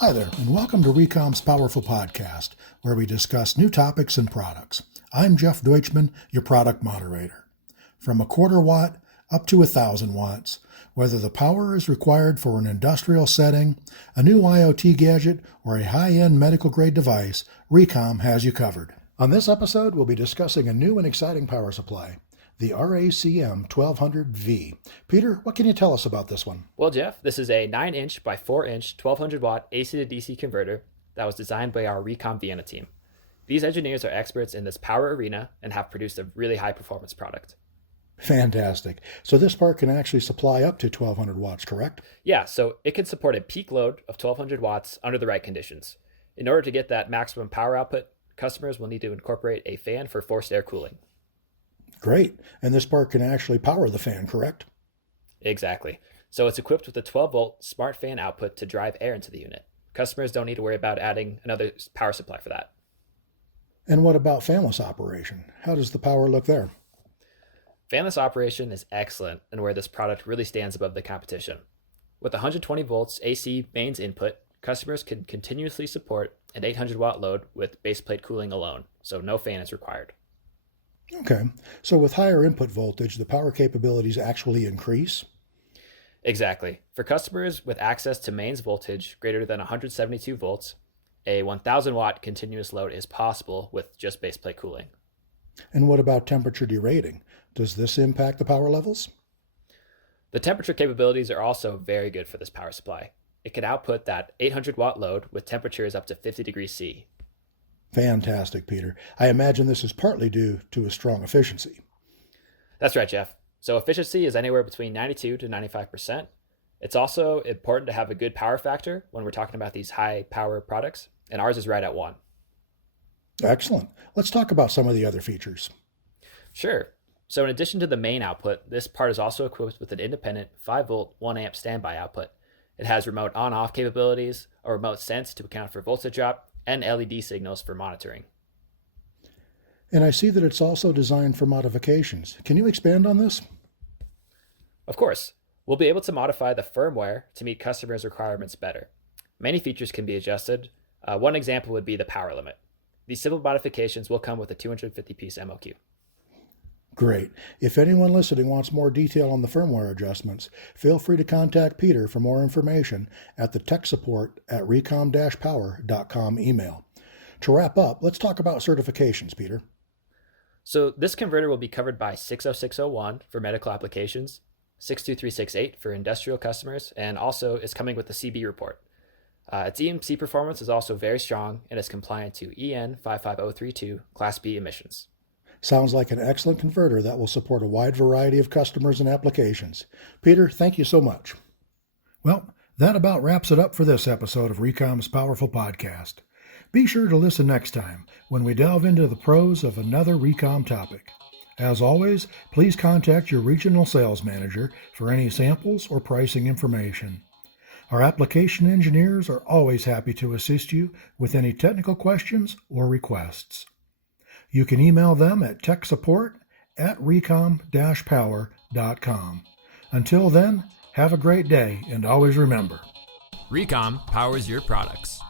Hi there, and welcome to RECOM's Powerful Podcast, where we discuss new topics and products. I'm Jeff Deutschman, your product moderator. From a quarter watt up to 1,000 watts, whether the power is required for an industrial setting, a new IoT gadget, or a high-end medical-grade device, RECOM has you covered. On this episode, we'll be discussing a new and exciting power supply, the RECM1200V. Peter, what can you tell us about this one? Well, Jeff, this is a 9-inch by 4-inch 1200 watt AC to DC converter that was designed by our RECOM Vienna team. These engineers are experts in this power arena and have produced a really high performance product. Fantastic. So this part can actually supply up to 1200 watts, correct? Yeah, so it can support a peak load of 1200 watts under the right conditions. In order to get that maximum power output, customers will need to incorporate a fan for forced air cooling. Great. And this part can actually power the fan, correct? Exactly. So it's equipped with a 12-volt smart fan output to drive air into the unit. Customers don't need to worry about adding another power supply for that. And what about fanless operation? How does the power look there? Fanless operation is excellent and where this product really stands above the competition. With 120 volts AC mains input, customers can continuously support an 800 watt load with baseplate cooling alone, so no fan is required. Okay, so with higher input voltage, the power capabilities actually increase? Exactly. For customers with access to mains voltage greater than 172 volts, a 1000 watt continuous load is possible with just baseplate cooling. And what about temperature derating? Does this impact the power levels? The temperature capabilities are also very good for this power supply. It can output that 800 watt load with temperatures up to 50 degrees C. Fantastic, Peter. I imagine this is partly due to a strong efficiency. That's right, Jeff. So efficiency is anywhere between 92 to 95%. It's also important to have a good power factor when we're talking about these high power products, and ours is right at 1. Excellent. Let's talk about some of the other features. Sure. So in addition to the main output, this part is also equipped with an independent 5-volt 1-amp standby output. It has remote on-off capabilities, a remote sense to account for voltage drop, and LED signals for monitoring. And I see that it's also designed for modifications. Can you expand on this? Of course. We'll be able to modify the firmware to meet customers' requirements better. Many features can be adjusted. One example would be the power limit. These simple modifications will come with a 250-piece MOQ. Great. If anyone listening wants more detail on the firmware adjustments, feel free to contact Peter for more information at the tech support at recom-power.com email. To wrap up, let's talk about certifications, Peter. So this converter will be covered by 60601 for medical applications, 62368 for industrial customers, and also is coming with the CB report. Its EMC performance is also very strong and is compliant to EN 55032 Class B emissions. Sounds like an excellent converter that will support a wide variety of customers and applications. Peter, thank you so much. Well, that about wraps it up for this episode of RECOM's Powerful Podcast. Be sure to listen next time when we delve into the pros of another RECOM topic. As always, please contact your regional sales manager for any samples or pricing information. Our application engineers are always happy to assist you with any technical questions or requests. You can email them at techsupport@recom-power.com. Until then, have a great day, and always remember, RECOM powers your products.